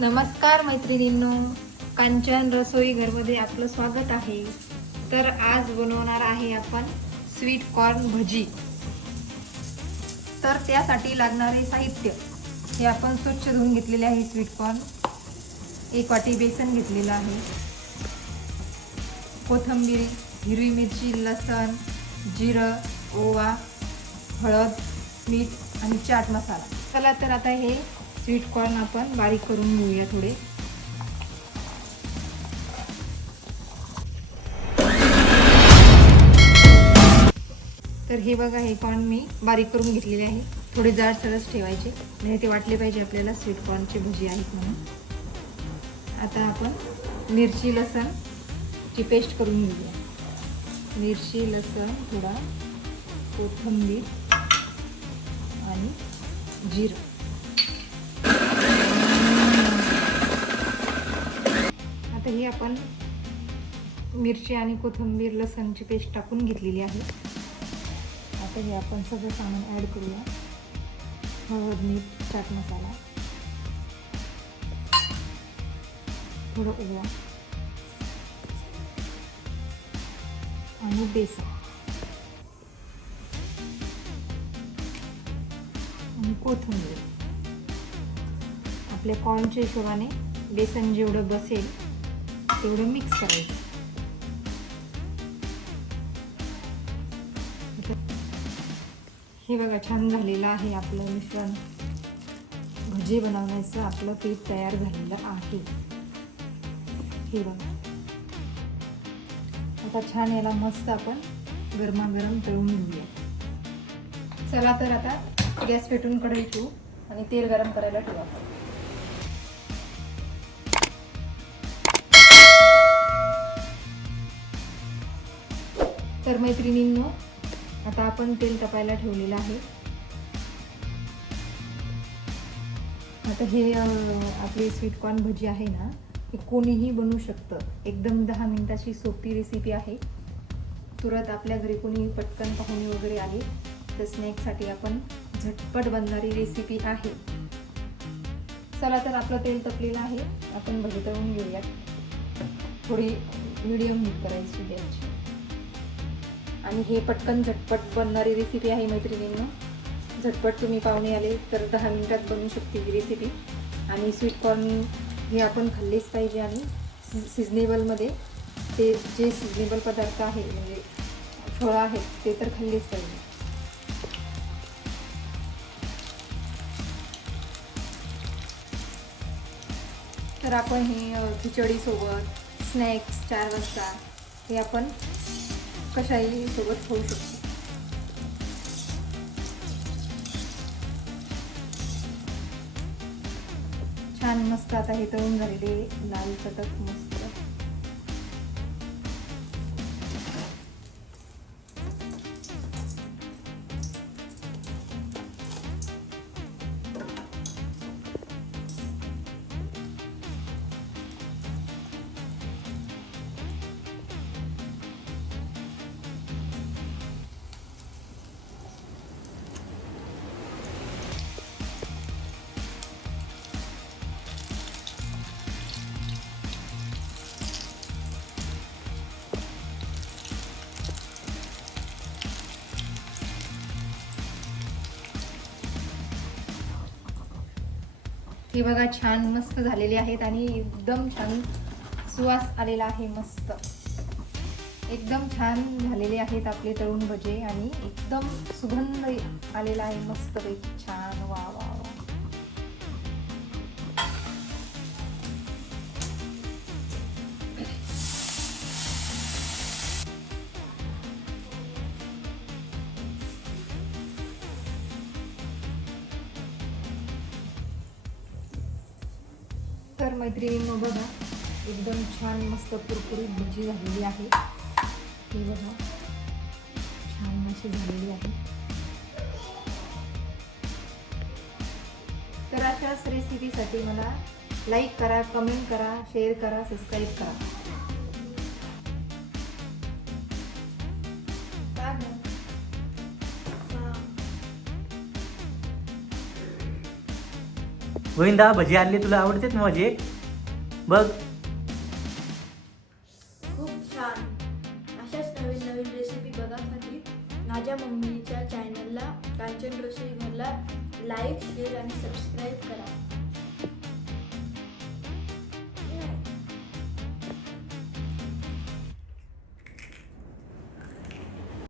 नमस्कार मैत्रिणींनो, कांचन रसोई घरमध्ये आपलं स्वागत आहे. तर आज बनवणार आहे आपण स्वीट कॉर्न भजी. तर त्यासाठी लागणारे साहित्य हे आपण स्वच्छ धुवून घेतलेले आहे. स्वीट कॉर्न 1 वाटी बेसन घेतलेलं आहे, कोथिंबीर, हिरवी मिरची, लसण, जिरं, ओवा, हळद, मीठ आणि चाट मसाला. चला तर आता हे स्वीट कॉर्न आपण बारीक करून घेऊया थोडे. तर हे बघा, हे कॉर्न मी बारीक करून घेतलेले आहे. थोडे जाड सरस ठेवायचे म्हणजे ते वाटले पाहिजे आपल्याला स्वीट कॉर्नची भजी आहेत म्हणून. आता आपण मिरची लसणची पेस्ट करून घेऊया. मिरची, लसण, थोडा कोथिंबीर आणि जिरं. आता ही आपण मिरची आणि कोथिंबीर लसणची पेस्ट टाकून घेतलेली आहे. आता हे आपण सगळं सामान ॲड करूया. हळद, मीठ, चाट मसाला, थोडं ओवा आणि बेसन आणि कोथिंबीर. आपल्या कॉर्नच्या हिशोबाने बेसन जेवढं बसेल तेवढं मिक्स करायचं. हे बघा, छान झालेलं आहे आपलं मिश्रण. भजी बनवण्याचं आपलं पीठ तयार झालेलं आहे. हे बघा, आता छान याला मस्त आपण गरमागरम तळून घेऊया. चला तर आता गॅस पेटवून कढई ठेवू आणि तेल गरम करायला ठेवू. तर मैत्रिणींनो, आता आपण तेल तापायला ठेवलेलं आहे. आता हे आपली स्वीट कॉर्न भजी आहे ना, हे कोणीही बनवू शकतं. एकदम 10 मिनिटाची सोपी रेसिपी आहे. तुरंत आपल्या घरी कोणी पटकन पाहुणे वगैरे आले तर स्नॅक्ससाठी आपण झटपट बनणारी रेसिपी आहे. चला तर आपलं तेल तपलेलं आहे, आपण भजी तळून घेऊयात. थोडी मीडियम हीट करायची गॅसची. आणि हे पटकन झटपट बनणारी रेसिपी आहे मैत्रिणींनो. झटपट तुम्ही पाहुणे आले तर 10 मिनिटात बनवू शकते ही रेसिपी. आणि स्वीट कॉर्न हे आपण खाल्लेच पाहिजे. आणि सिजनेबलमध्ये ते जे सिजनेबल पदार्थ आहे म्हणजे फळं आहेत ते तर खाल्लेच पाहिजे. तर आपण हे खिचडीसोबत स्नॅक्स 4 वाजता हे आपण कशाही सोबत खाऊ शकतो. छान मस्त आता हे तळून झालेले लाल चटक मस्त. हे बघा, छान मस्त झालेले आहेत आणि एकदम छान सुवास आलेला आहे. मस्त एकदम छान झालेले आहेत आपले तळून भजे आणि एकदम सुगंध आलेला आहे मस्तपैकी छान. वा वा वा. तर मैत्रिणींनो बघा, एकदम छान मस्त कुरकुरीत भजी झालेली आहे. हे बघा, छान अशी झालेली आहे. तर अशाच रेसिपीसाठी मला लाईक करा, कमेंट करा, शेअर करा, सबस्क्राईब करा. गोविंदा भजी आणली, तुला आवडतेच ना भजी? बघ. खूप छान. अशाच नवीन नवीन रेसिपी बघण्यासाठी माझ्या मम्मीच्या चॅनलला कांचन रसोई घरला लाईक, शेअर आणि सबस्क्राईब करा.